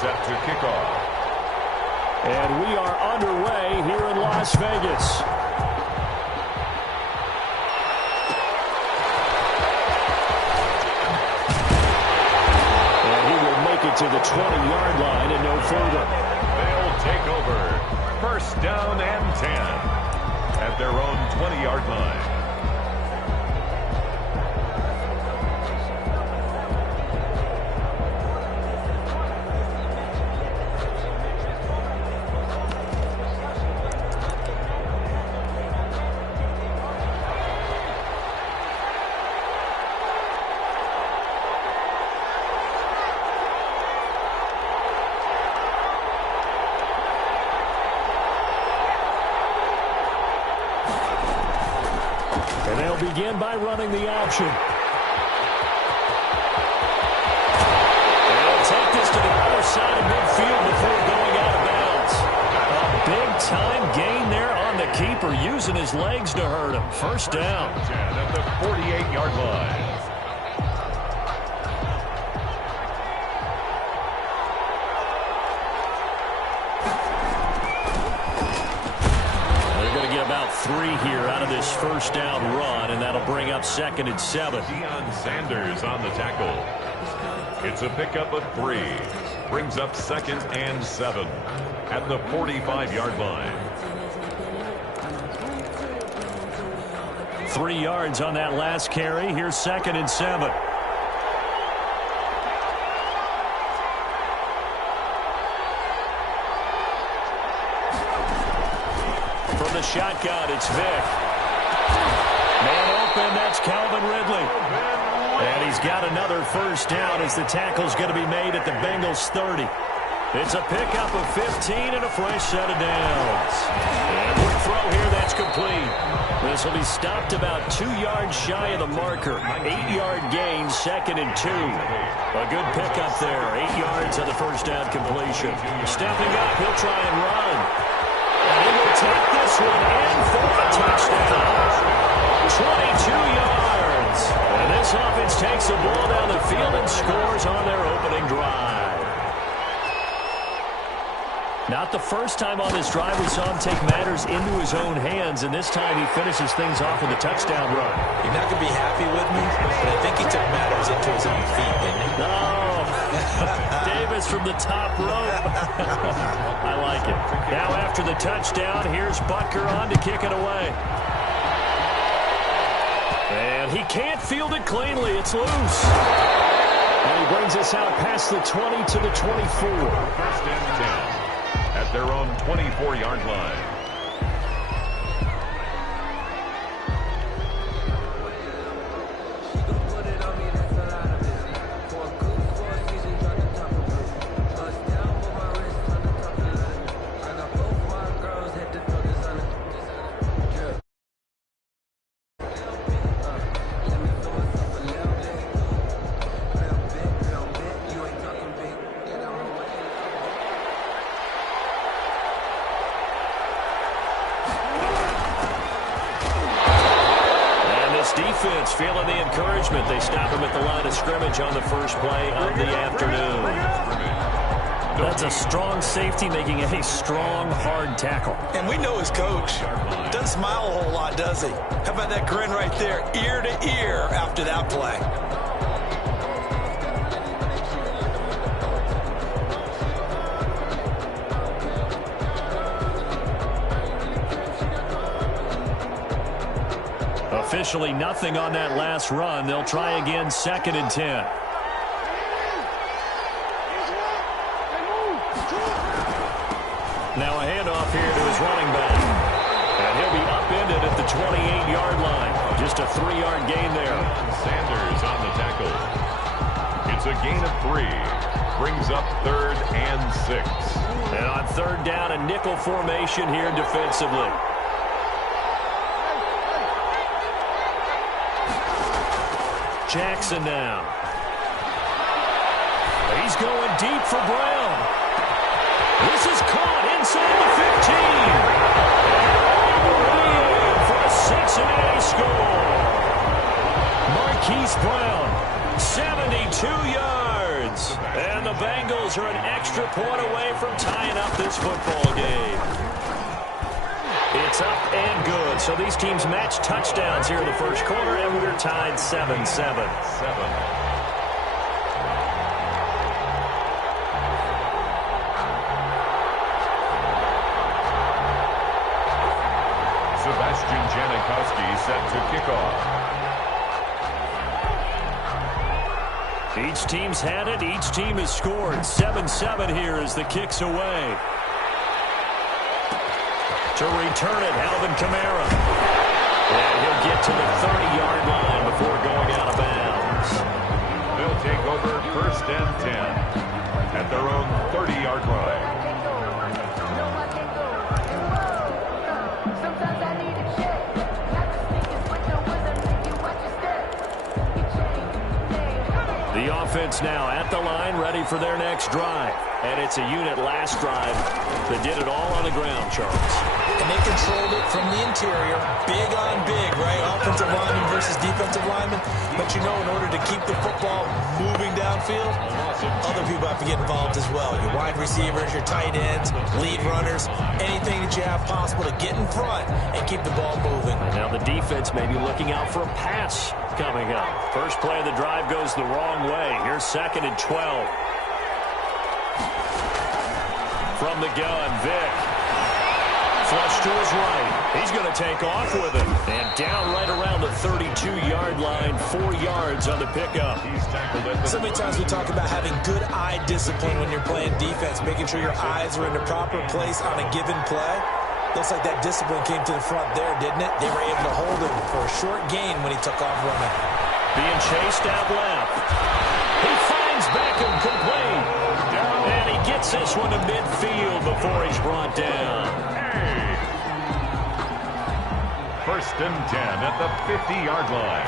set to kick off. And we are underway here in Las Vegas. And he will make it to the 20-yard line and no further. They'll take over. First down and 10 at their own 20-yard line. And they'll begin by running the option. They'll take this to the other side of midfield before going out of bounds. A big-time gain there on the keeper, using his legs to hurt him. First down. At the 48-yard line. About 3 here out of this first down run, and that'll bring up 2nd and 7. Deion Sanders on the tackle. It's a pickup of 3. Brings up 2nd and 7 at the 45-yard line. 3 yards on that last carry. Here's 2nd and 7. From the shotgun, it's Vick. Man open, that's Calvin Ridley. And he's got another first down as the tackle's going to be made at the Bengals 30. It's a pickup of 15 and a fresh set of downs. And quick throw here, that's complete. This will be stopped about 2 yards shy of the marker. 8-yard gain, 2nd and 2. A good pickup there. 8 yards on the first down completion. Stepping up, he'll try and run. And he will take this one in for a touchdown. 22 yards. And this offense takes the ball down the field and scores on their opening drive. Not the first time on this drive we saw him take matters into his own hands, and this time he finishes things off with a touchdown run. You're not going to be happy with me, but I think he took matters into his own feet, didn't he? No. Davis from the top rope. I like it. Now after the touchdown, here's Butker on to kick it away. And he can't field it cleanly. It's loose. And he brings us out past the 20 to the 24. First and 10 at their own 24-yard line. Defense feeling the encouragement. They stop him at the line of scrimmage on the first play of the afternoon. That's a strong safety making a strong, hard tackle. And we know his coach doesn't smile a whole lot, does he? How about that grin right there, ear to ear after that play? Officially nothing on that last run. They'll try again, 2nd and 10. Now a handoff here to his running back. And he'll be upended at the 28-yard line. Just a 3-yard gain there. Sanders on the tackle. It's a gain of 3. Brings up 3rd and 6. And on 3rd down, a nickel formation here defensively. Jackson now. He's going deep for Brown. This is caught inside the 15. And all the way in for a Cincinnati score. Marquise Brown, 72 yards. yards. And the Bengals are an extra point away from tying up this football game. It's up and good. So these teams match touchdowns here in the first quarter, and we're tied 7-7. Sebastian Janikowski set to kick off. Each team's had it. Each team has scored. 7-7 here as the kick's away. To return it, Alvin Kamara. And he'll get to the 30-yard line before going out of bounds. They'll take over first and 10 at their own 30-yard line. The offense now at the line, ready for their next drive. And it's a unit last drive that did it all on the ground, Charles. And they controlled it from the interior. Big on big, right? Offensive lineman versus defensive lineman. But you know, in order to keep the football moving downfield, other people have to get involved as well. Your wide receivers, your tight ends, lead runners, anything that you have possible to get in front and keep the ball moving. And now the defense may be looking out for a pass coming up. First play of the drive goes the wrong way. Here's 2nd and 12. From the gun, Vick. Flush to his right. He's going to take off with it. And down right around the 32-yard line, 4 yards on the pickup. So many times we talk about having good eye discipline when you're playing defense, making sure your eyes are in the proper place on a given play. Looks like that discipline came to the front there, didn't it? They were able to hold him for a short gain when he took off running. Being chased out left. He finds Beckham complete. And he gets this one to midfield before he's brought down. First and 10 at the 50-yard line.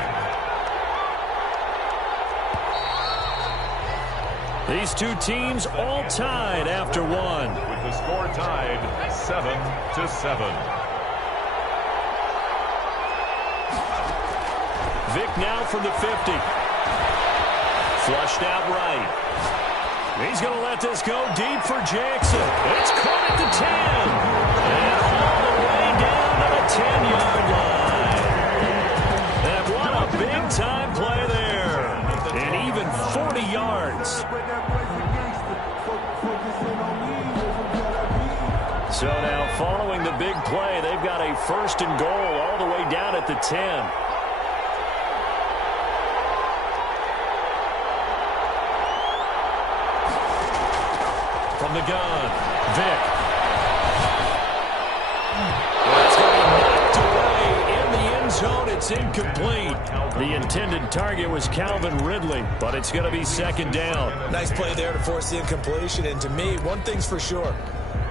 These two teams all tied after one. With the score tied 7-7. Vick now from the 50. Flushed out right. He's going to let this go deep for Jackson. It's caught at the 10. And all the way down to the 10-yard line. And what a big-time play there. And even 40 yards. So now following the big play, they've got a 1st and goal all the way down at the 10. From the gun, Vick. That's going to be knocked away in the end zone. It's incomplete. The intended target was Calvin Ridley, but it's going to be 2nd down. Nice play there to force the incompletion. And to me, one thing's for sure.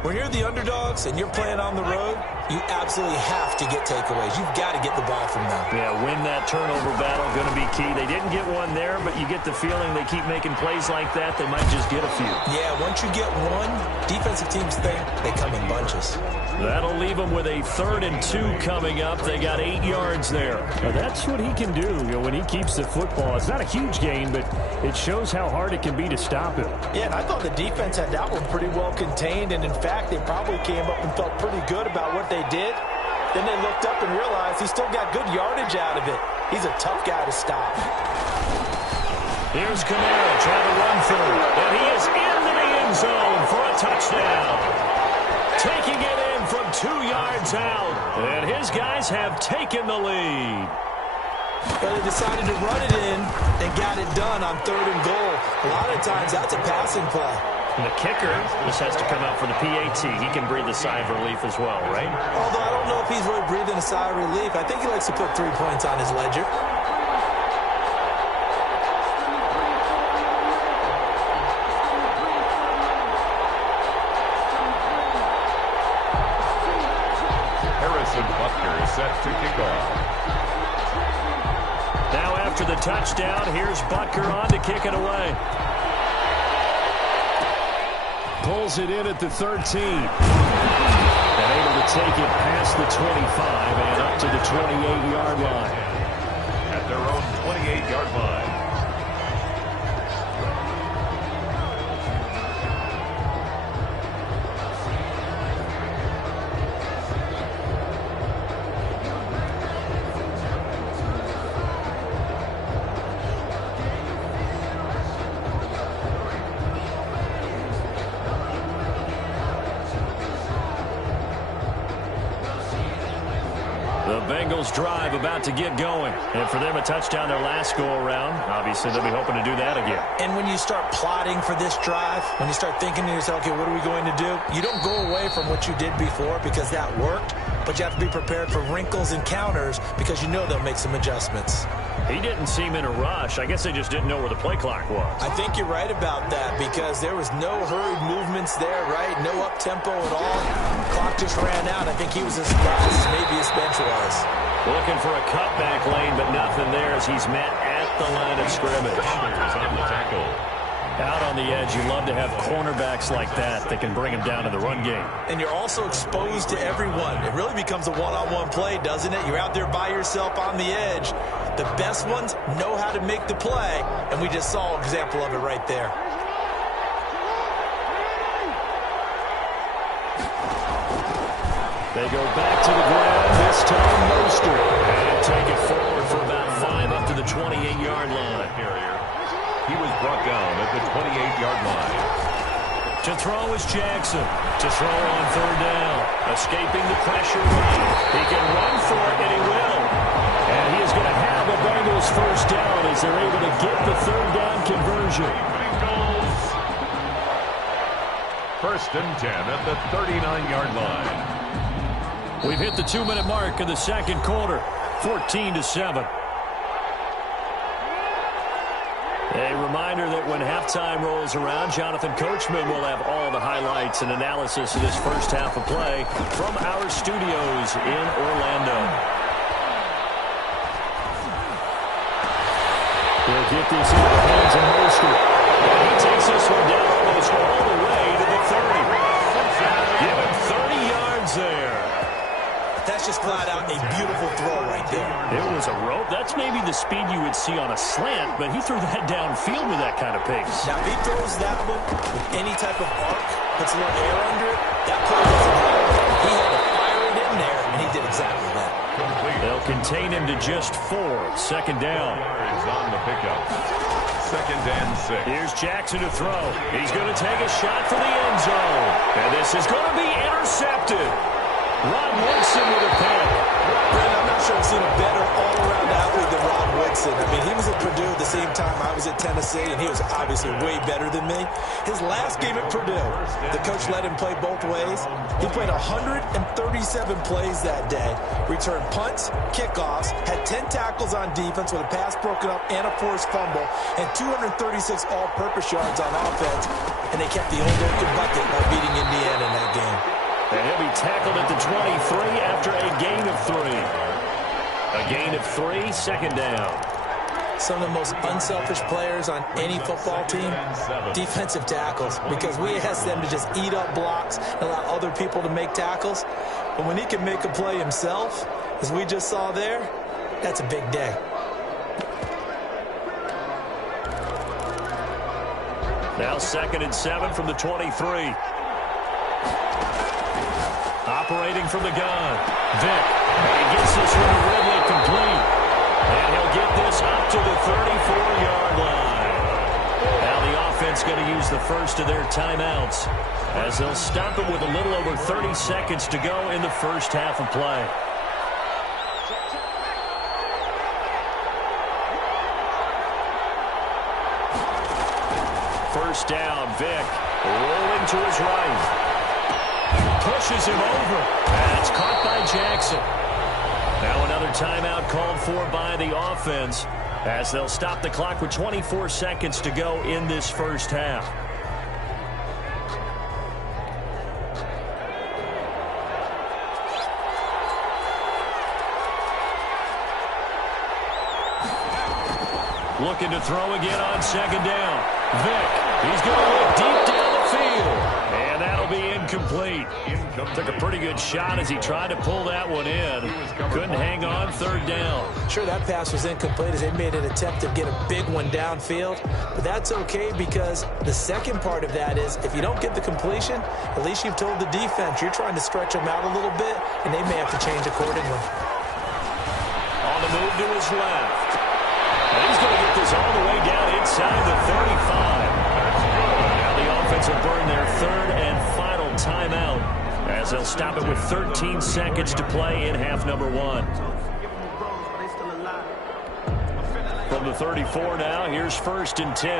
When you're the underdogs and you're playing on the road, you absolutely have to get takeaways. You've got to get the ball from them. Yeah, win that turnover battle, going to be key. They didn't get one there, but you get the feeling they keep making plays like that, they might just get a few. Yeah, once you get one, defensive teams think they come in bunches. That'll leave them with a 3rd and 2 coming up. They got 8 yards there. Now, that's what he can do, when he keeps the football. It's not a huge gain, but it shows how hard it can be to stop him. Yeah, and I thought the defense had that one pretty well contained, and in fact, they probably came up and felt pretty good about what they did. Then they looked up and realized he still got good yardage out of it. He's a tough guy to stop. Here's Kamara trying to run through, and he is into the end zone for a touchdown. Taking it in from 2 yards out, and his guys have taken the lead. But they decided to run it in and got it done on 3rd and goal. A lot of times that's a passing play. And the kicker just has to come out for the PAT. He can breathe a sigh of relief as well, right? Although I don't know if he's really breathing a sigh of relief. I think he likes to put 3 points on his ledger. Harrison Butker is set to kick off. Now after the touchdown, here's Butker on to kick it away. Pulls it in at the 13. And able to take it past the 25 and up to the 28-yard line. At their own 28-yard line. Bengals drive about to get going. And for them, a touchdown their last go-around. Obviously, they'll be hoping to do that again. And when you start plotting for this drive, when you start thinking to yourself, okay, what are we going to do? You don't go away from what you did before because that worked, but you have to be prepared for wrinkles and counters because you know they'll make some adjustments. He didn't seem in a rush. I guess they just didn't know where the play clock was. I think you're right about that because there was no hurried movements there, right? No up-tempo at all. Clock just ran out. I think he was as surprised as maybe his bench was. Looking for a cutback lane, but nothing there as he's met at the line of scrimmage. On the tackle. Out on the edge, you love to have cornerbacks like that that can bring him down to the run game. And you're also exposed to everyone. It really becomes a one-on-one play, doesn't it? You're out there by yourself on the edge. The best ones know how to make the play, and we just saw an example of it right there. They go back to the ground, this time Mostert. And take it forward for about 5 up to the 28-yard line. He was brought down at the 28-yard line. To throw is Jackson. To throw on third down. Escaping the pressure run. He can run for it, and he will. And he is going to have the Bengals first down as they're able to get the third down conversion. First and 10 at the 39-yard line. We've hit the 2-minute mark of the second quarter. 14-7. A reminder that when halftime rolls around, Jonathan Coachman will have all the highlights and analysis of this first half of play from our studios in Orlando. He'll get this into the hands of Mostert. And he takes this one down almost all the way to the 30. Give him 30 yards there. That's just flat out a beautiful throw right there. It was a rope. That's maybe the speed you would see on a slant, but he threw that downfield with that kind of pace. Now, if he throws that one with any type of arc, puts a little air under it, that play doesn't happen. He had to fire it in there, and he did exactly that. They'll contain him to just 4. Second down. Is on the pickup. Second and 6. Here's Jackson to throw. He's going to take a shot for the end zone. And this is going to be intercepted. Rod Woodson with a pick. Brent, I'm not sure I've seen a better all-around athlete than Rod Woodson. I mean, he was at Purdue at the same time I was at Tennessee, and he was obviously way better than me. His last game at Purdue, the coach let him play both ways. He played 137 plays that day, returned punts, kickoffs, had 10 tackles on defense with a pass broken up and a forced fumble, and 236 all-purpose yards on offense, and they kept the old Oaken bucket by beating Indiana in that game. And he'll be tackled at the 23 after a gain of 3. A gain of 3, second down. Some of the most unselfish players on any football team, defensive tackles, because we ask them to just eat up blocks and allow other people to make tackles. But when he can make a play himself, as we just saw there, that's a big day. Now 2nd and 7 from the 23. Operating from the gun, Vick. And he gets this one to Ridley complete. And he'll get this up to the 34-yard line. Now the offense going to use the first of their timeouts as they'll stop it with a little over 30 seconds to go in the first half of play. First down, Vick rolling to his right. Pushes him over. That's caught by Jackson. Now another timeout called for by the offense as they'll stop the clock with 24 seconds to go in this first half. Looking to throw again on second down. Vick, he's going to look deep down the field. And that'll be incomplete. Took a pretty good shot as he tried to pull that one in. Couldn't hang on third down. Sure, that pass was incomplete as they made an attempt to get a big one downfield. But that's okay because the second part of that is if you don't get the completion, at least you've told the defense you're trying to stretch them out a little bit, and they may have to change accordingly. On the move to his left. And he's going to get this all the way down inside the 35. Now the offense will burn their third and final timeout as they'll stop it with 13 seconds to play in half number 1. from the 34 now. Here's 1st and 10.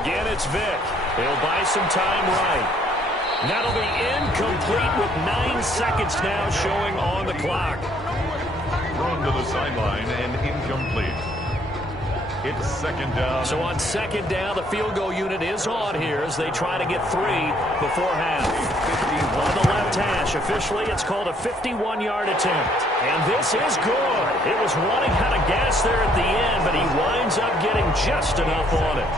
Again, it's Vick. He'll buy some time right. That'll be incomplete with 9 seconds now showing on the clock. Thrown to the sideline and incomplete. It's 2nd down. So on 2nd down, the field goal unit is on here as they try to get 3 before half. On the left hash, officially, it's called a 51-yard attempt. And this is good. It was running out of gas there at the end, but he winds up getting just enough on it.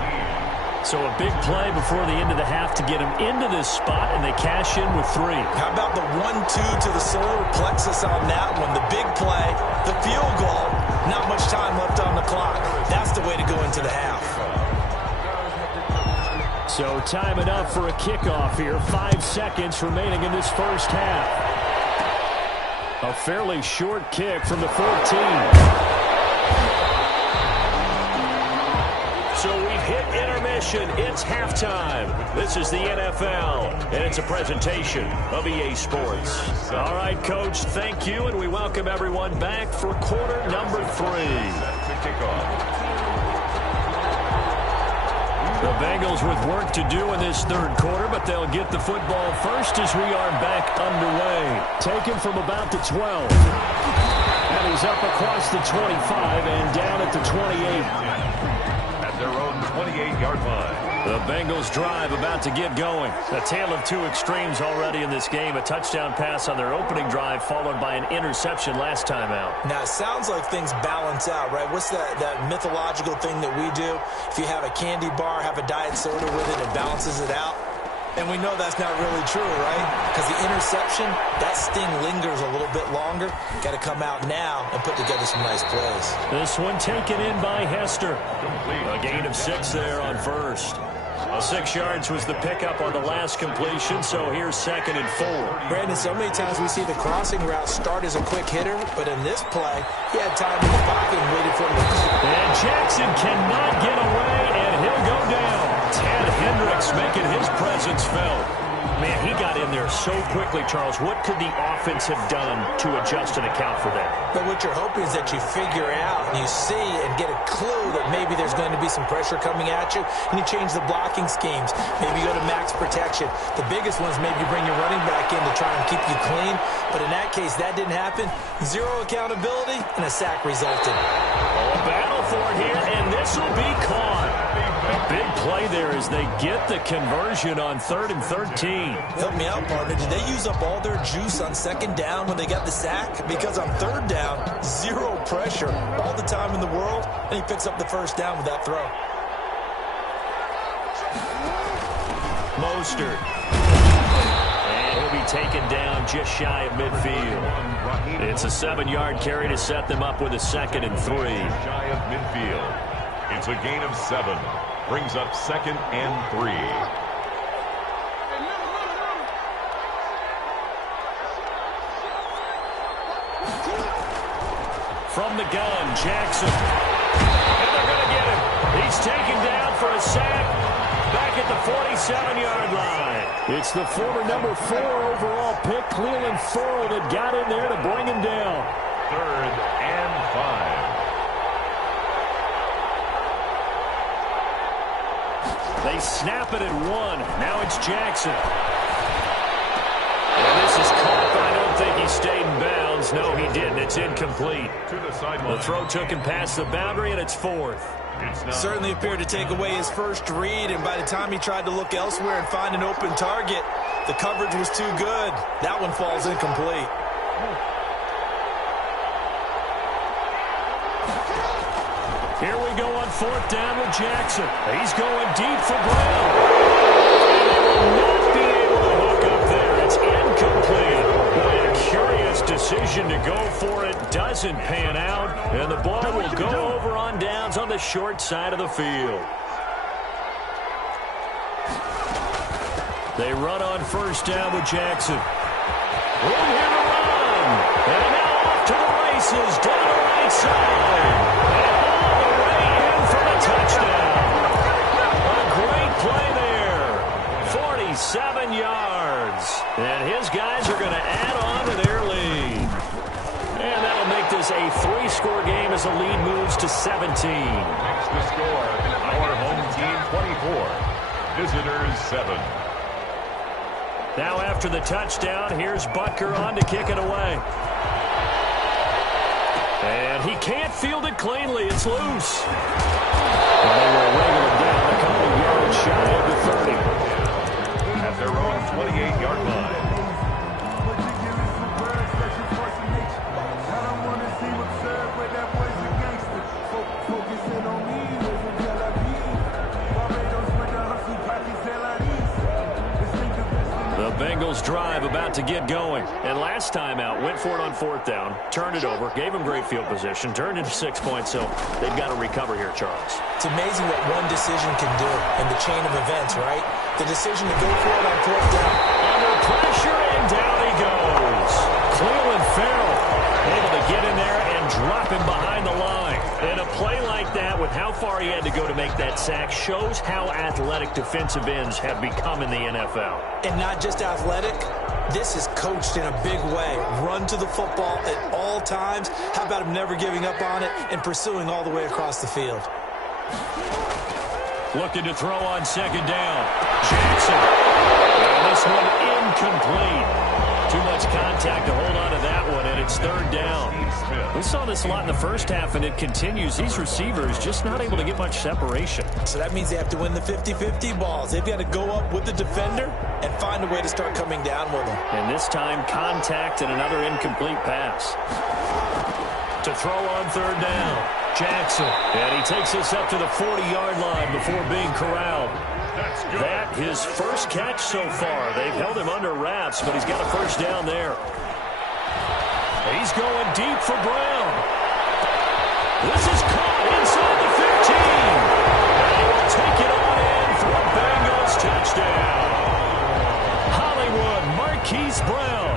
So a big play before the end of the half to get him into this spot, and they cash in with 3. How about the 1-2 to the solar plexus on that one? The big play, the field goal, not much time left on the clock. That's the way to go into the half. So time enough for a kickoff here. 5 seconds remaining in this first half. A fairly short kick from the 14. So we've hit intermission. It's halftime. This is the NFL, and it's a presentation of EA Sports. All right, Coach, thank you, and we welcome everyone back for quarter number 3. The Bengals with work to do in this 3rd quarter, but they'll get the football first as we are back underway. Taken from about the 12. And he's up across the 25 and down at the 28. Their own 28-yard line. The Bengals drive about to get going. A tale of 2 extremes already in this game. A touchdown pass on their opening drive followed by an interception last time out. Now, it sounds like things balance out, right? What's that mythological thing that we do? If you have a candy bar, have a diet soda with it, it balances it out. And we know that's not really true, right? Because the interception, that sting lingers a little bit longer. Got to come out now and put together some nice plays. This one taken in by Hester. A gain of 6 there on first. 6 yards was the pickup on the last completion, so here's 2nd and 4. Brandon, so many times we see the crossing route start as a quick hitter, but in this play, he had time in the pocket and waited for him to... And Jackson cannot get away, and he'll go down. Ted Hendricks making his presence felt. Man, he got in there so quickly, Charles. What could the offense have done to adjust and account for that? But what you're hoping is that you figure out and you see and get a clue that maybe there's going to be some pressure coming at you, and you change the blocking schemes. Maybe you go to max protection. The biggest one is maybe you bring your running back in to try and keep you clean. But in that case, that didn't happen. 0 accountability, and a sack resulted. A battle for it here, and this will be caught. A big play there as they get the conversion on 3rd and 13. Help me out, partner. Did they use up all their juice on 2nd down when they got the sack? Because on 3rd down, 0 pressure, all the time in the world, and he picks up the 1st down with that throw. Mostert. And he'll be taken down just shy of midfield. It's a 7-yard carry to set them up with a 2nd and 3. Shy of midfield. It's a gain of 7. Brings up 2nd and 3. From the gun, Jackson. And they're going to get him. He's taken down for a sack back at the 47-yard line. It's the former number 4 overall pick, Cleveland Farrell, that got in there to bring him down. 3rd and 5. They snap it at 1. Now it's Jackson. And this is caught, but I don't think he stayed in bounds. No, he didn't. It's incomplete. The throw took him past the boundary, and it's 4th. Certainly appeared to take away his first read, and by the time he tried to look elsewhere and find an open target, the coverage was too good. That one falls incomplete. Here we go on 4th down with Jackson. He's going deep for Brown. And they will not be able to hook up there. It's incomplete. Boy, a curious decision to go for it. Doesn't pan out. And the ball will go over on downs on the short side of the field. They run on 1st down with Jackson. Room here to run. And now off to the races down the right side. touchdown. A great play there. 7 yards. And his guys are going to add on to their lead. And that'll make this a 3-score game as the lead moves to 17. Makes the score our home team 24, visitors 7. Now after the touchdown, here's Butker on to kick it away. And he can't field it cleanly. It's loose. And they will wrangle it down a couple of yards shy of the 30. At their own 28-yard line. The Bengals drive about to get going. And last time out, went for it on 4th down, turned it over, gave them great field position, turned into 6 points, so they've got to recover here, Charles. It's amazing what one decision can do in the chain of events, right? The decision to go for it on 4th down. Under pressure, and down he goes. Clelin Ferrell able to get in there and drop him behind the line. And a play like that, with how far he had to go to make that sack, shows how athletic defensive ends have become in the NFL. And not just athletic, this is coached in a big way. Run to the football at all times. How about him never giving up on it and pursuing all the way across the field? Looking to throw on 2nd down. Jackson. And this one incomplete. Too much contact to hold on to that one, and it's 3rd down. We saw this a lot in the first half, and it continues. These receivers just not able to get much separation. So that means they have to win the 50-50 balls. They've got to go up with the defender and find a way to start coming down with them. And this time, contact and another incomplete pass. To throw on 3rd down. Jackson. And he takes us up to the 40-yard line before being corralled. That his first catch so far. They've held him under wraps, but he's got a 1st down there. He's going deep for Brown. This is caught inside the 15. And he will take it on in for a Bengals touchdown. Hollywood Marquise Brown.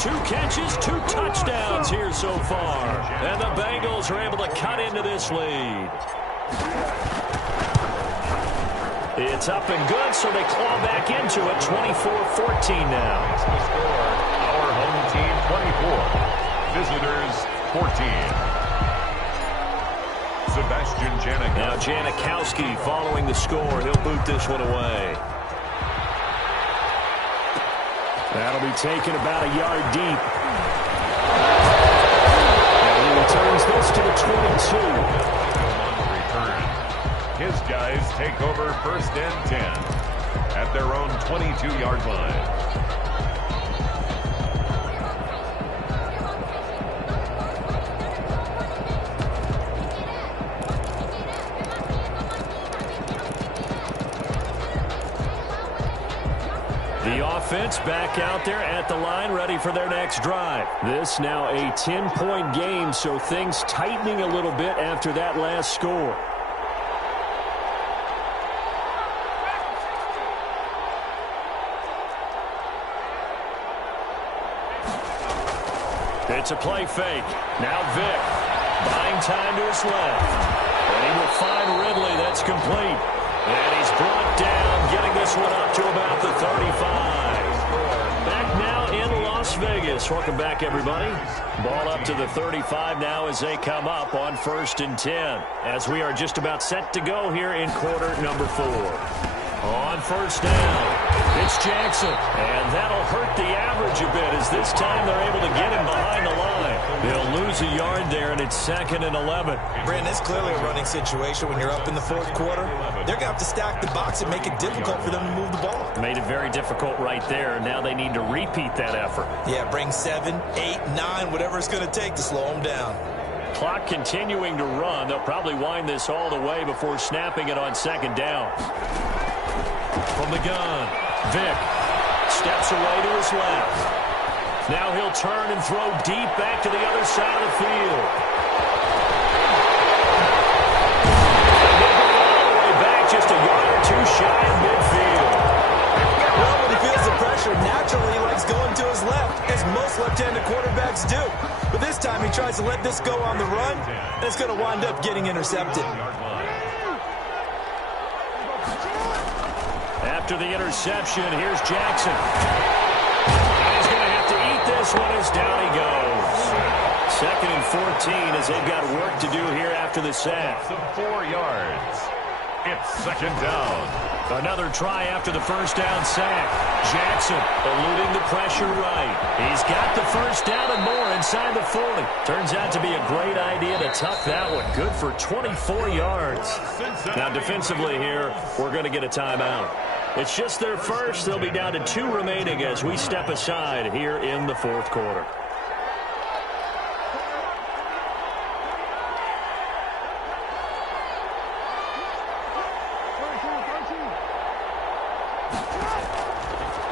2 catches, 2 touchdowns here so far. And the Bengals are able to cut into this lead. It's up and good, so they claw back into it. 24-14 now. The score, our home team 24, visitors 14. Sebastian Janikowski. Now Janikowski following the score. He'll boot this one away. That'll be taken about a yard deep. And he returns this to the 22. His guys take over 1st and 10 at their own 22-yard line. The offense back out there at the line, ready for their next drive. This now a 10-point game, so things tightening a little bit after that last score. It's a play fake. Now Vick buying time to his left. And he will find Ridley. That's complete. And he's brought down, getting this one up to about the 35. Back now in Las Vegas. Welcome back, everybody. Ball up to the 35 now as they come up on 1st and 10. As we are just about set to go here in quarter number 4. On 1st down, it's Jackson. And that'll hurt the average a bit as this time they're able to get him behind the line. They'll lose a yard there, and it's 2nd and 11. Brandon, it's clearly a running situation when you're up in the 4th quarter. They're going to have to stack the box and make it difficult for them to move the ball. Made it very difficult right there. Now they need to repeat that effort. Yeah, bring 7, 8, 9, whatever it's going to take to slow them down. Clock continuing to run. They'll probably wind this all the way before snapping it on 2nd down. From the gun, Vick steps away to his left. Now he'll turn and throw deep back to the other side of the field. All the way back, just a yard or 2 shy of midfield. Well, when he feels the pressure, naturally he likes going to his left, as most left-handed quarterbacks do. But this time he tries to let this go on the run, and it's going to wind up getting intercepted. after the interception. Here's Jackson. And he's going to have to eat this one as down he goes. 2nd and 14 as they've got work to do here after the sack. Some 4 yards. It's 2nd down. Another try after the first down sack. Jackson eluding the pressure right. He's got the first down and more inside the 40. Turns out to be a great idea to tuck that one. Good for 24 yards. Now defensively here, we're going to get a timeout. It's just their first. They'll be down to 2 remaining as we step aside here in the 4th quarter.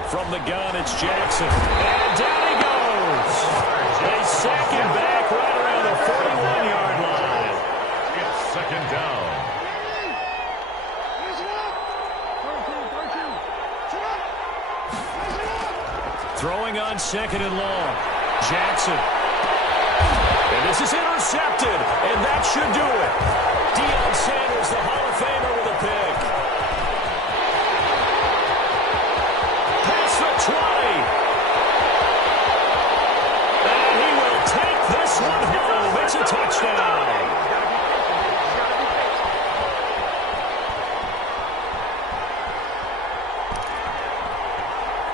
From the gun, it's Jackson. And down he goes. They sack him back right around the 41-yard line. It's 2nd down. Throwing on 2nd and long. Jackson. And this is intercepted. And that should do it. Deion Sanders, the Hall of Famer, with a pick. Past the 20. And he will take this one home. It's a touchdown.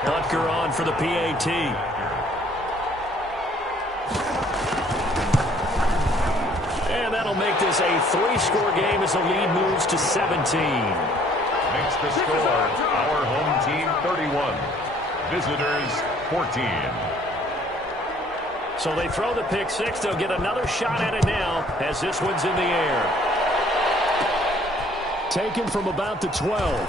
Butker on for the PAT. And that'll make this a 3-score game as the lead moves to 17. Makes the score our home team 31. Visitors 14. So they throw the pick 6. They'll get another shot at it now as this one's in the air. Taken from about the 12.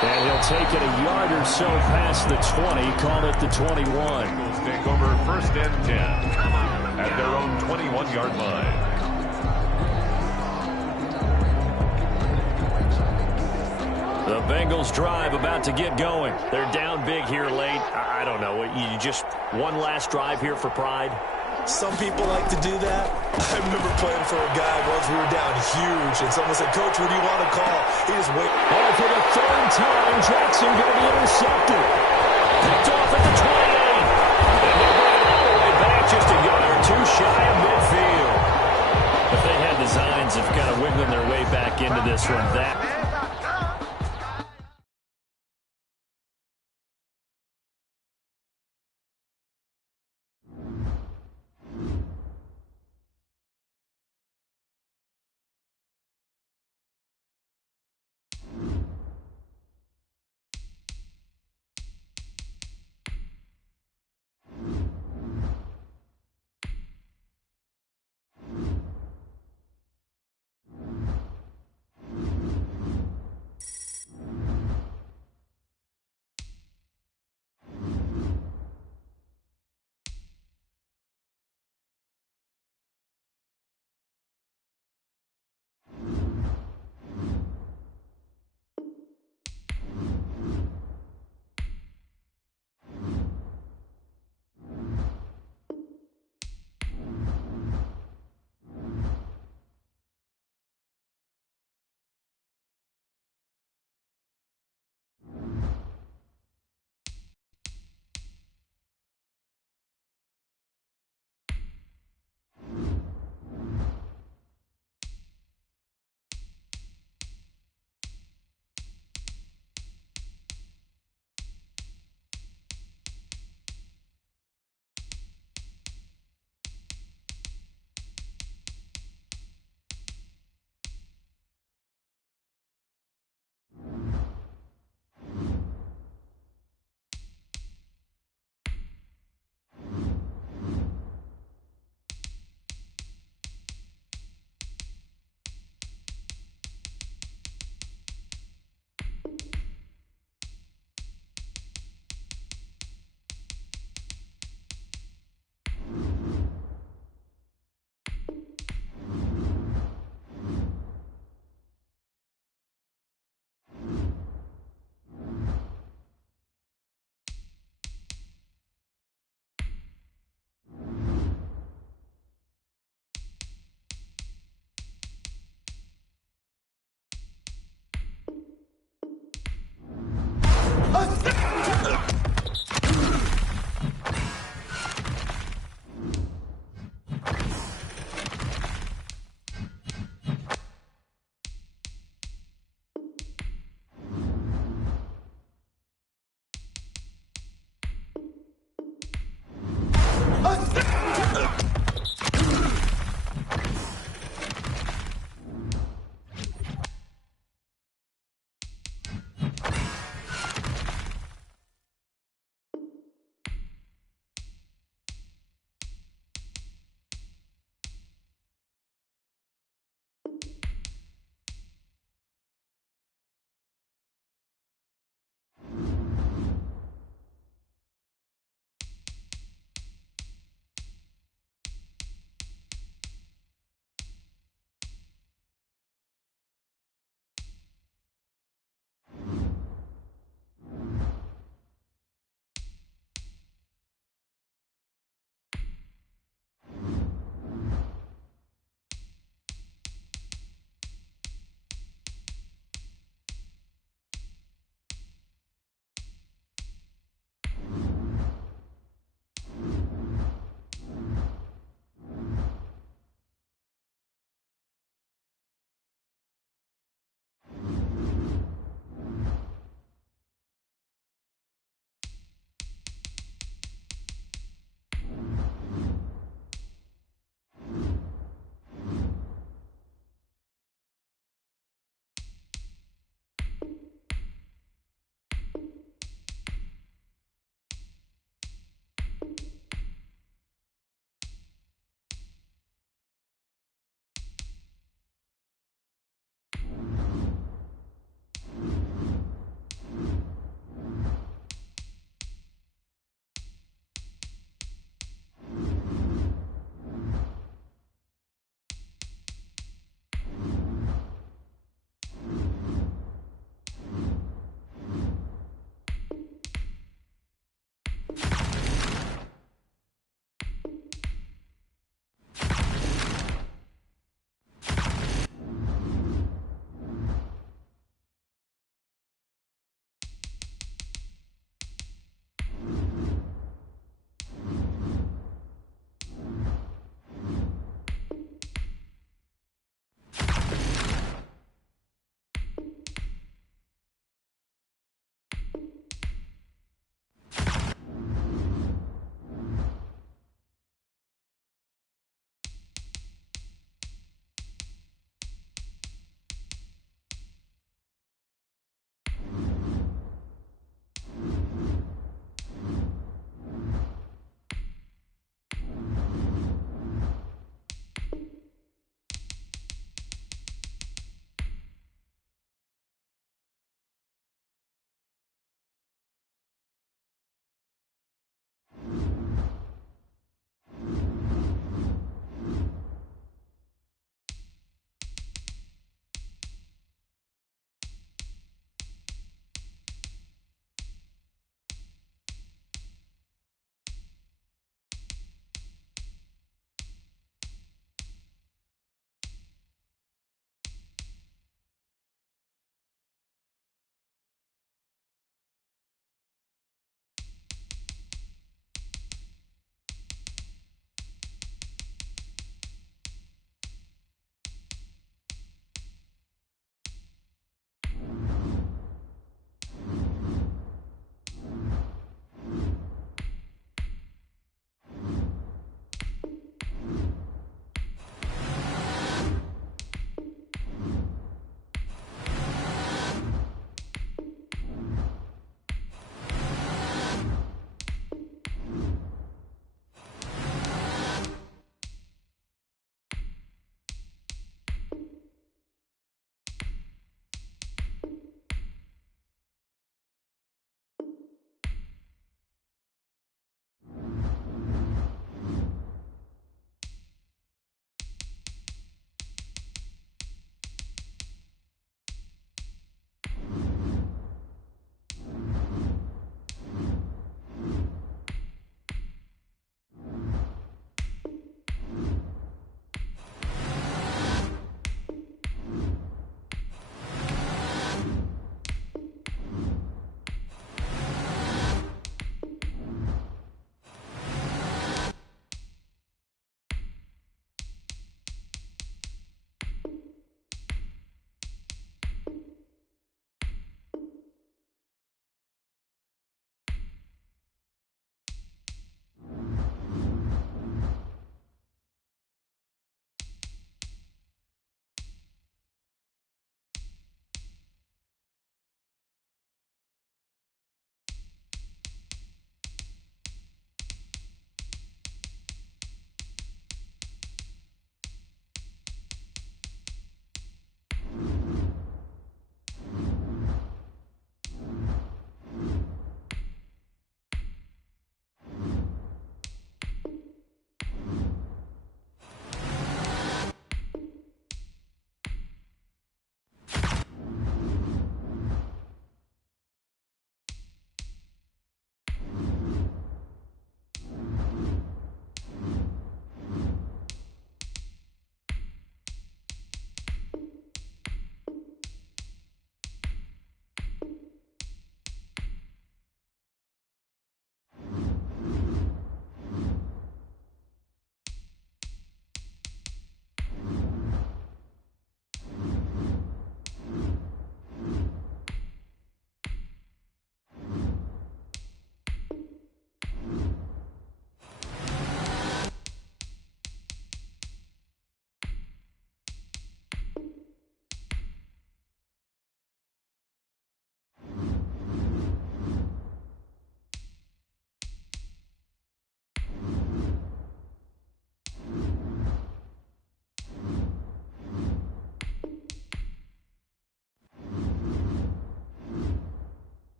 And he'll take it a yard or so past the 20. Call it the 21. Eagles take over 1st and 10 at their own 21-yard line. The Bengals drive about to get going. They're down big here late. I don't know. You just one last drive here for pride? Some people like to do that. I remember playing for a guy once. We were down huge, and someone said, "Coach, what do you want to call?" He just wait. Oh, for the 3rd time, Jackson going to be intercepted. Picked off at the 28. And they'll bring it all the way back just a yard or 2 shy of midfield. But they had designs of kind of wiggling their way back into this one.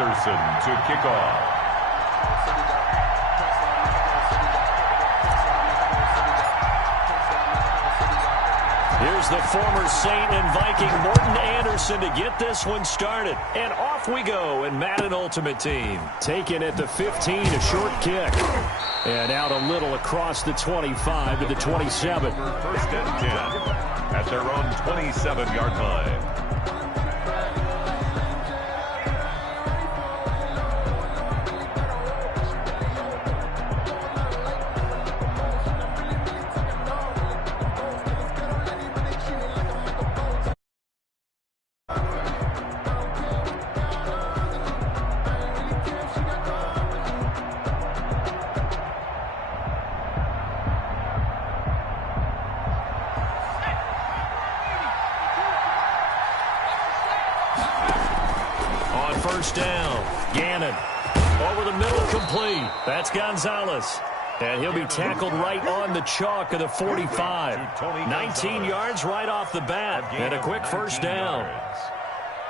Anderson to kick off. Here's the former Saint and Viking Morten Andersen to get this one started. And off we go in Madden Ultimate Team. Taken at the 15, a short kick. And out a little across the 25 to the 27. First and 10 at their own 27-yard line. First down. Gannon. Over the middle, complete. That's Gonzalez. And he'll be tackled right on the chalk of the 45. 19 yards right off the bat. And a quick first down.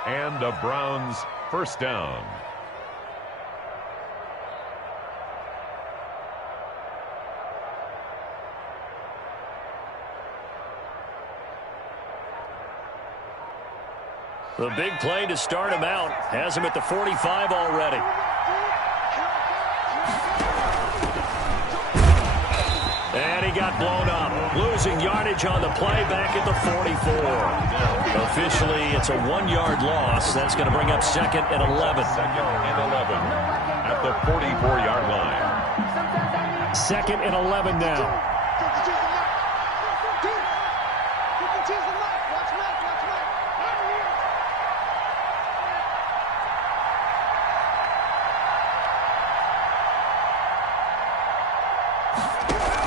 And the Browns first down. The big play to start him out. Has him at the 45 already. And he got blown up. Losing yardage on the play back at the 44. Officially, it's a 1-yard loss. That's going to bring up second and 11. Second and 11 at the 44-yard line. Second and 11 now.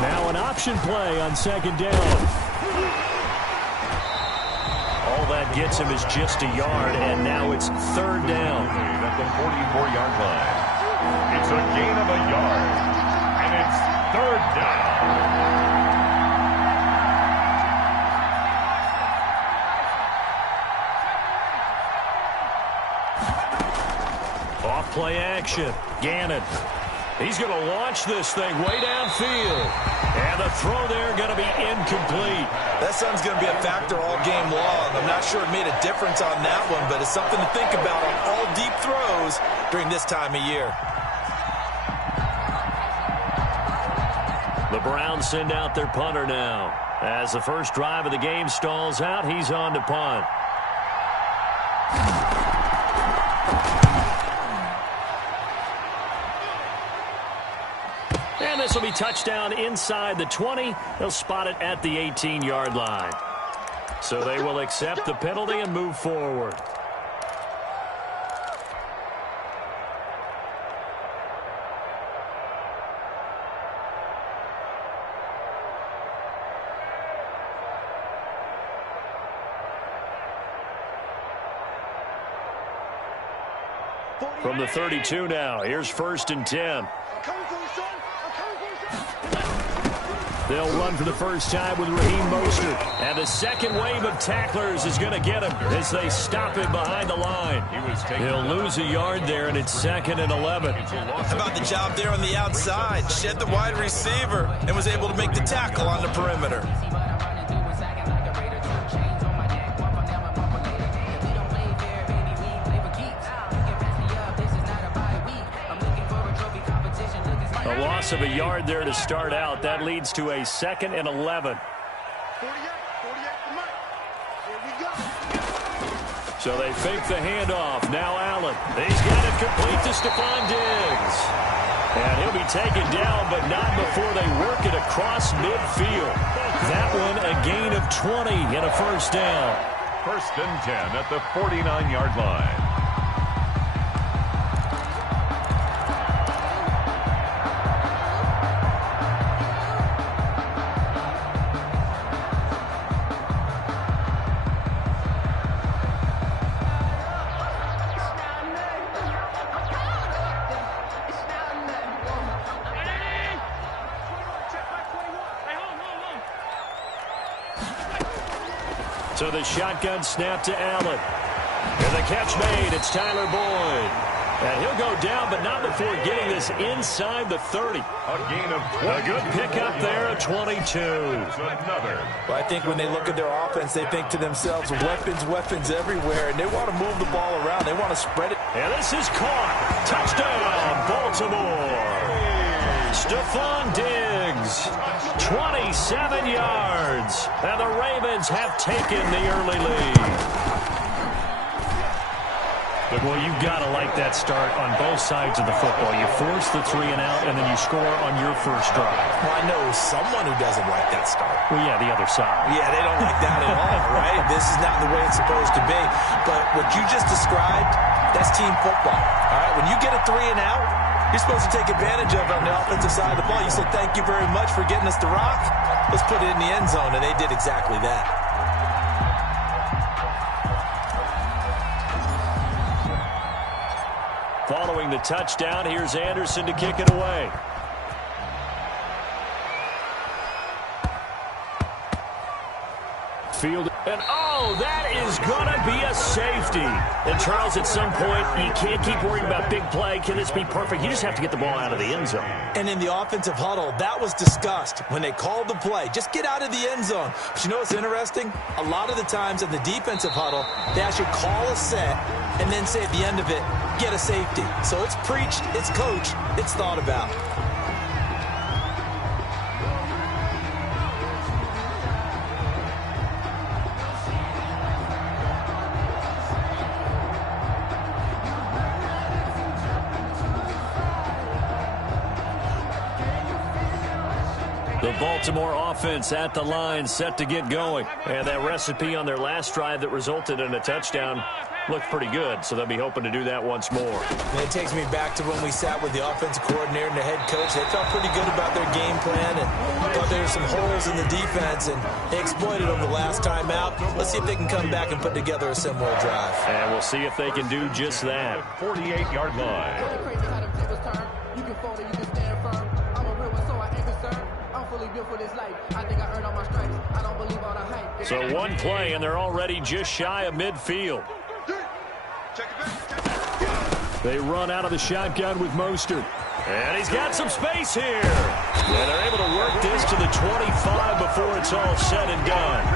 Now an option play on second down. All that gets him is just a yard, and now it's third down. At the 44-yard line. It's a gain of a yard, and it's third down. Off play action. Gannon. He's going to launch this thing way downfield. And the throw there going to be incomplete. That sun's going to be a factor all game long. I'm not sure it made a difference on that one, but it's something to think about on all deep throws during this time of year. The Browns send out their punter now. As the first drive of the game stalls out, he's on to punt. And this will be touchdown inside the 20. They'll spot it at the 18-yard line. So they will accept the penalty and move forward. From the 32 now, here's first and 10. They'll run for the first time with Raheem Mostert. And the second wave of tacklers is going to get him as they stop him behind the line. He'll lose a yard there, and it's second and 11. How about the job there on the outside? Shed the wide receiver and was able to make the tackle on the perimeter. A loss of a yard there to start out. That leads to a second and 11. So they fake the handoff. Now Allen. He's got it complete to Stephon Diggs. And he'll be taken down, but not before they work it across midfield. That one a gain of 20 and a first down. First and 10 at the 49-yard line. So the shotgun snap to Allen. And the catch made. It's Tyler Boyd. And he'll go down, but not before getting this inside the 30. A gain of 20. A good pickup there at 22. Another. Well, I think when they look at their offense, they think to themselves, weapons everywhere, and they want to move the ball around. They want to spread it. And this is caught. Touchdown, Baltimore. Stephon Diggs, 27 yards. And the Ravens have taken the early lead. Well, you've got to like that start on both sides of the football. You force the 3 and out, and then you score on your first drive. Well, I know someone who doesn't like that start. Well, yeah, the other side. Yeah, they don't like that at all, right? This is not the way it's supposed to be. But what you just described, that's team football, all right? When you get a 3 and out, you're supposed to take advantage of it on the offensive side of the ball. You said, thank you very much for getting us the rock. Let's put it in the end zone, and they did exactly that. Following the touchdown, here's Anderson to kick it away. Field, and oh, that is going to be a safety. And Charles, at some point, you can't keep worrying about big play. Can this be perfect? You just have to get the ball out of the end zone. And in the offensive huddle, that was discussed when they called the play. Just get out of the end zone. But you know what's interesting? A lot of the times in the defensive huddle, they actually call a set and then say at the end of it, get a safety. So it's preached, it's coached, it's thought about. The Baltimore offense at the line, set to get going. And that recipe on their last drive that resulted in a touchdown looked pretty good, so they'll be hoping to do that once more. And it takes me back to when we sat with the offensive coordinator and the head coach. They felt pretty good about their game plan and thought there were some holes in the defense, and they exploited them the last time out. Let's see if they can come back and put together a similar drive. And we'll see if they can do just that. 48-yard line. So one play, and they're already just shy of midfield. They run out of the shotgun with Mostert. And he's got some space here. And they're able to work this to the 25 before it's all said and done.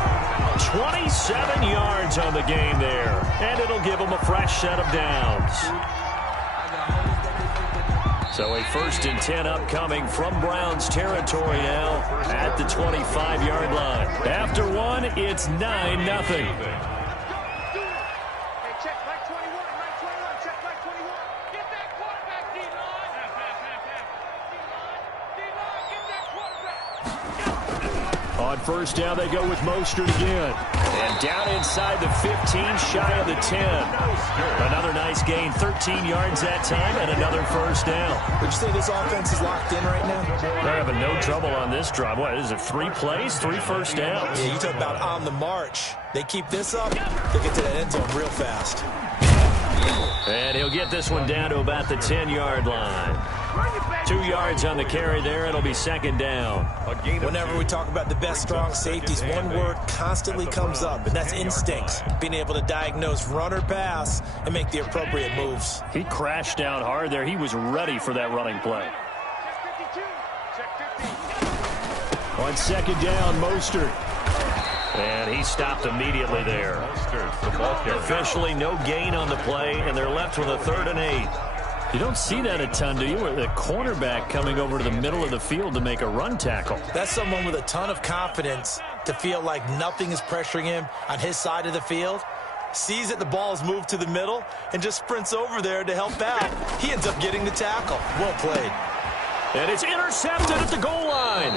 27 yards on the game there. And it'll give them a fresh set of downs. So a 1st and 10 upcoming from Browns territory now at the 25-yard line. After one, it's 9-0. On first down, they go with Mostert again. And down inside the 15, shy of the 10. Another nice gain, 13 yards that time, and another first down. Would you say this offense is locked in right now? They're having no trouble on this drive. What, is it 3 plays, 3 first downs? Yeah, you talk about on the march. They keep this up, they'll get to that end zone real fast. And he'll get this one down to about the 10-yard line. 2 yards on the carry there. It'll be 2nd down. Whenever we talk about the best strong safeties, one word constantly comes up, and that's instincts. Being able to diagnose run or pass and make the appropriate moves. He crashed down hard there. He was ready for that running play. On 2nd down, Mostert. And he stopped immediately there. Officially no gain on the play, and they're left with a 3rd and 8. You don't see that a ton, do you? The cornerback coming over to the middle of the field to make a run tackle. That's someone with a ton of confidence to feel like nothing is pressuring him on his side of the field. Sees that the ball is moved to the middle and just sprints over there to help out. He ends up getting the tackle. Well played. And it's intercepted at the goal line.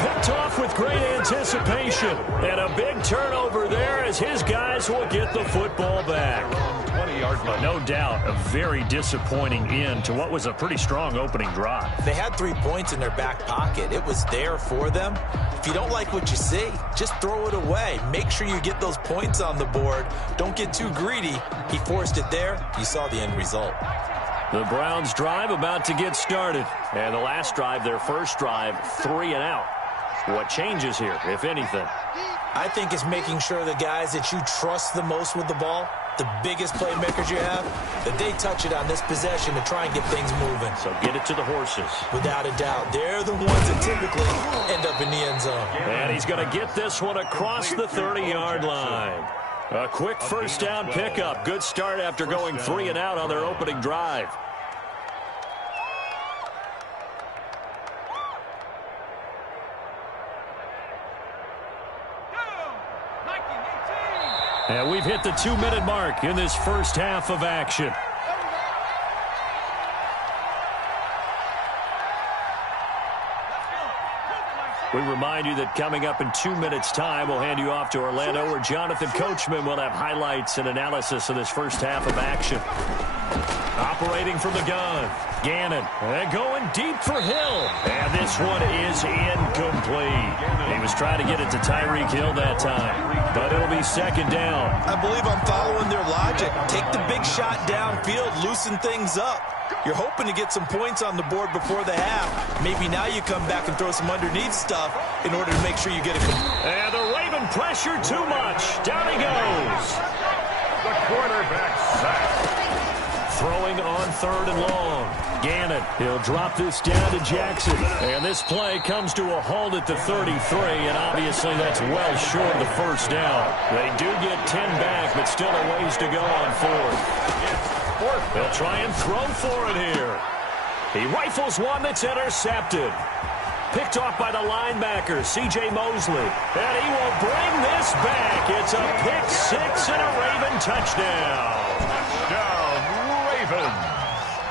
Picked off with great anticipation. And a big turnover there as his guys will get the football back. 20-yard line. No doubt, a very disappointing end to what was a pretty strong opening drive. They had 3 points in their back pocket. It was there for them. If you don't like what you see, just throw it away. Make sure you get those points on the board. Don't get too greedy. He forced it there. You saw the end result. The Browns drive about to get started. And the last drive, their first drive, 3 and out. What changes here, if anything? I think it's making sure the guys that you trust the most with the ball, the biggest playmakers you have, that they touch it on this possession to try and get things moving. So get it to the horses. Without a doubt. They're the ones that typically end up in the end zone. And he's going to get this one across the 30-yard line. A quick first down pickup. Good start after going 3 and out on their opening drive. And we've hit the 2-minute mark in this first half of action. We remind you that coming up in 2 minutes' time, we'll hand you off to Orlando, where Jonathan Coachman will have highlights and analysis of this first half of action. Operating from the gun, Gannon, and going deep for Hill. And this one is incomplete. He was trying to get it to Tyreek Hill that time, but it'll be second down. I believe I'm following their logic. Take the big shot downfield, loosen things up. You're hoping to get some points on the board before the half. Maybe now you come back and throw some underneath stuff in order to make sure you get a... And the Raven pressure too much. Down he goes. The quarterback sacked. Throwing on 3rd and long. Gannon, he'll drop this down to Jackson. And this play comes to a halt at the 33, and obviously that's well short of the first down. They do get 10 back, but still a ways to go on 4th. They'll try and throw for it here. He rifles one that's intercepted. Picked off by the linebacker, C.J. Mosley. And he will bring this back. It's a pick 6 and a Raven touchdown.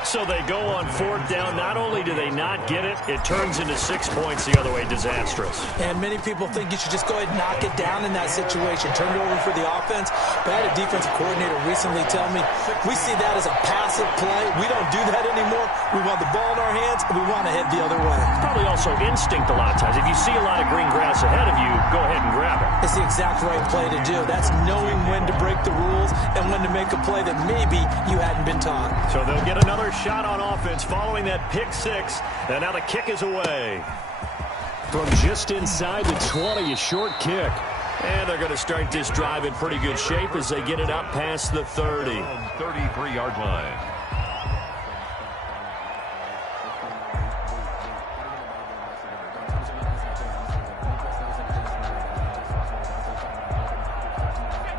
So they go on 4th down. Not only do they not get it, it turns into 6 points the other way. Disastrous. And many people think you should just go ahead and knock it down in that situation. Turn it over for the offense. But I had a defensive coordinator recently tell me, we see that as a passive play. We don't do that anymore. We want the ball in our hands, and we want to head the other way. It's probably also instinct a lot of times. If you see a lot of green grass ahead of you, go ahead and grab it. It's the exact right play to do. That's knowing when to break the rules and when to make a play that maybe you hadn't been taught. So they'll get another shot on offense following that pick 6, and now the kick is away. From just inside the 20, a short kick. And they're going to start this drive in pretty good shape as they get it up past the 30. 33-yard line.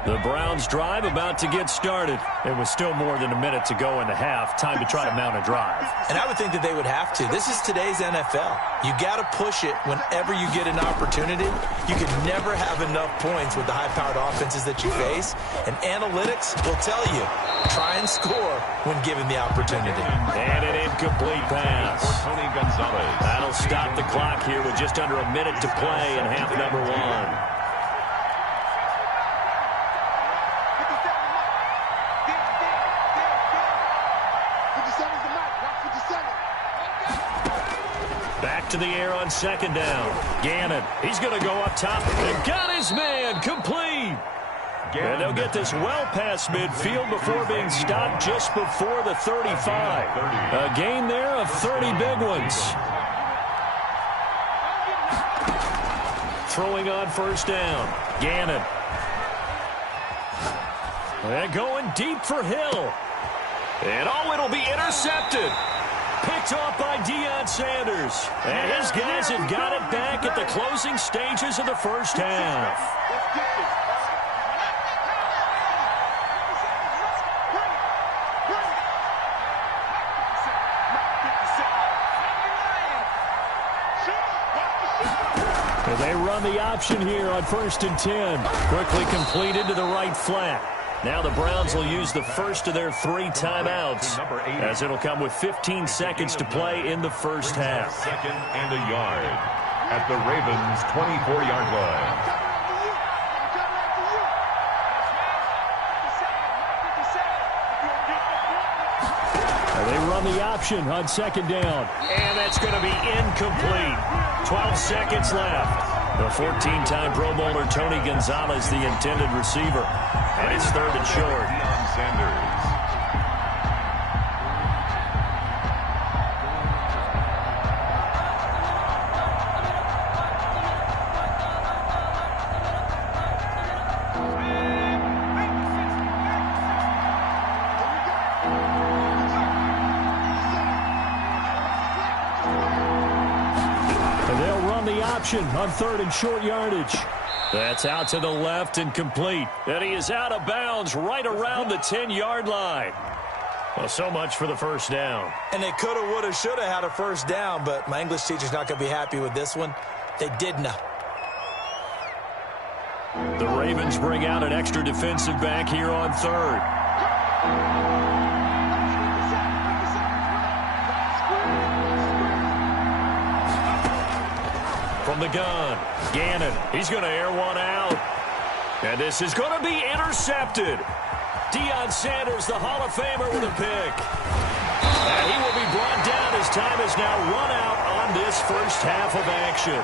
The Browns drive about to get started. It was still more than a minute to go in the half. Time to try to mount a drive. And I would think that they would have to. This is today's NFL. You got to push it whenever you get an opportunity. You can never have enough points with the high-powered offenses that you face. And analytics will tell you, try and score when given the opportunity. And an incomplete pass. Tony Gonzalez. That'll stop the clock here with just under a minute to play in half number 1. To the air on 2nd down. Gannon, he's going to go up top and got his man complete. And they'll get this well past midfield before being stopped just before the 35. A gain there of 30 big ones. Throwing on 1st down. Gannon. And going deep for Hill. And it'll be intercepted. Picked off by Deion Sanders. And his guys have got it back at the closing stages of the first half. And they run the option here on 1st and 10. Quickly completed to the right flat. Now the Browns will use the first of their 3 timeouts, as it'll come with 15 seconds to play in the first half. 2nd and a yard at the Ravens' 24-yard line. They run the option on 2nd down, and that's going to be incomplete. 12 seconds left. The 14-time Pro Bowler Tony Gonzalez, the intended receiver. And it's 3rd and short. Deion Sanders. run the option on 3rd and short yardage. That's out to the left and complete. And he is out of bounds right around the 10-yard line. Well, so much for the first down. And they could have, would have, should have had a first down, but my English teacher's not going to be happy with this one. They did not. The Ravens bring out an extra defensive back here on 3rd. From the gun, Gannon. He's going to air one out. And this is going to be intercepted. Deion Sanders, the Hall of Famer, with a pick. And he will be brought down as time is now run out on this first half of action.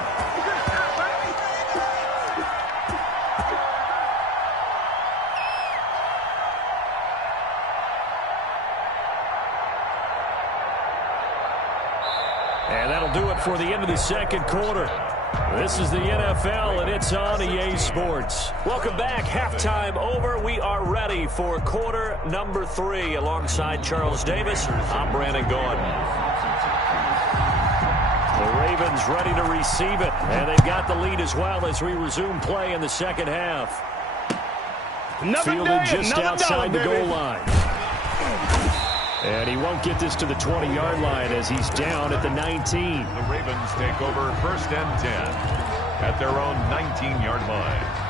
And that'll do it for the end of the second quarter. This is the NFL, and it's on EA Sports. Welcome back. Halftime over. We are ready for quarter number 3. Alongside Charles Davis, I'm Brandon Gaudin. The Ravens ready to receive it, and they've got the lead as well as we resume play in the second half. Fielded just outside the goal line. And he won't get this to the 20-yard line as he's down at the 19. The Ravens take over 1st and 10 at their own 19-yard line.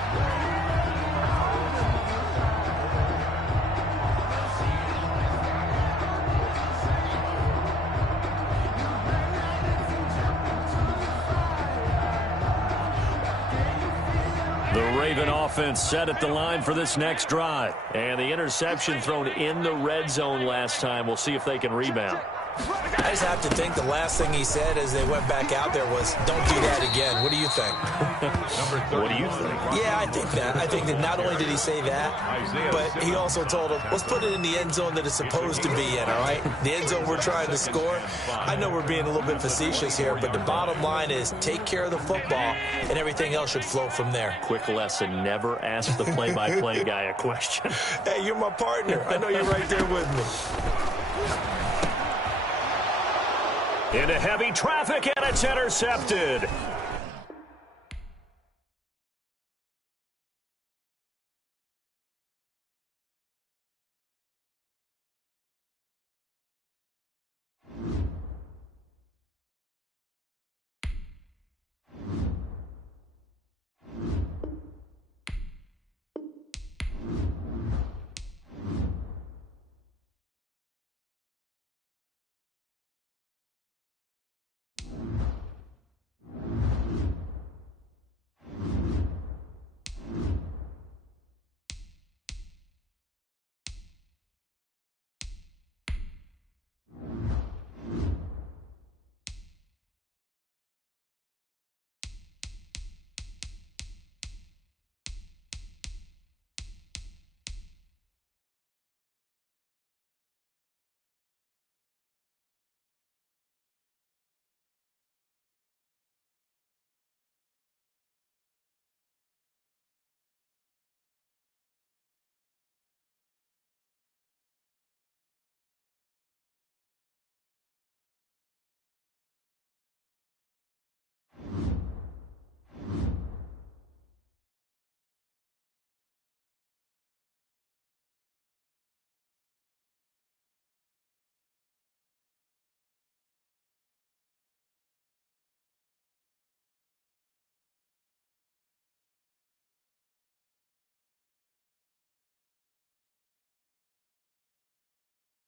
The Raven offense set at the line for this next drive. And the interception thrown in the red zone last time. We'll see if they can rebound. I just have to think the last thing he said as they went back out there was, don't do that again. What do you think? What do you think? Yeah, I think that. I think that not only did he say that, but he also told him, let's put it in the end zone that it's supposed to be in, all right? The end zone we're trying to score. I know we're being a little bit facetious here, but the bottom line is take care of the football, and everything else should flow from there. Quick lesson, never ask the play-by-play guy a question. Hey, you're my partner. I know you're right there with me. Into heavy traffic, and it's intercepted.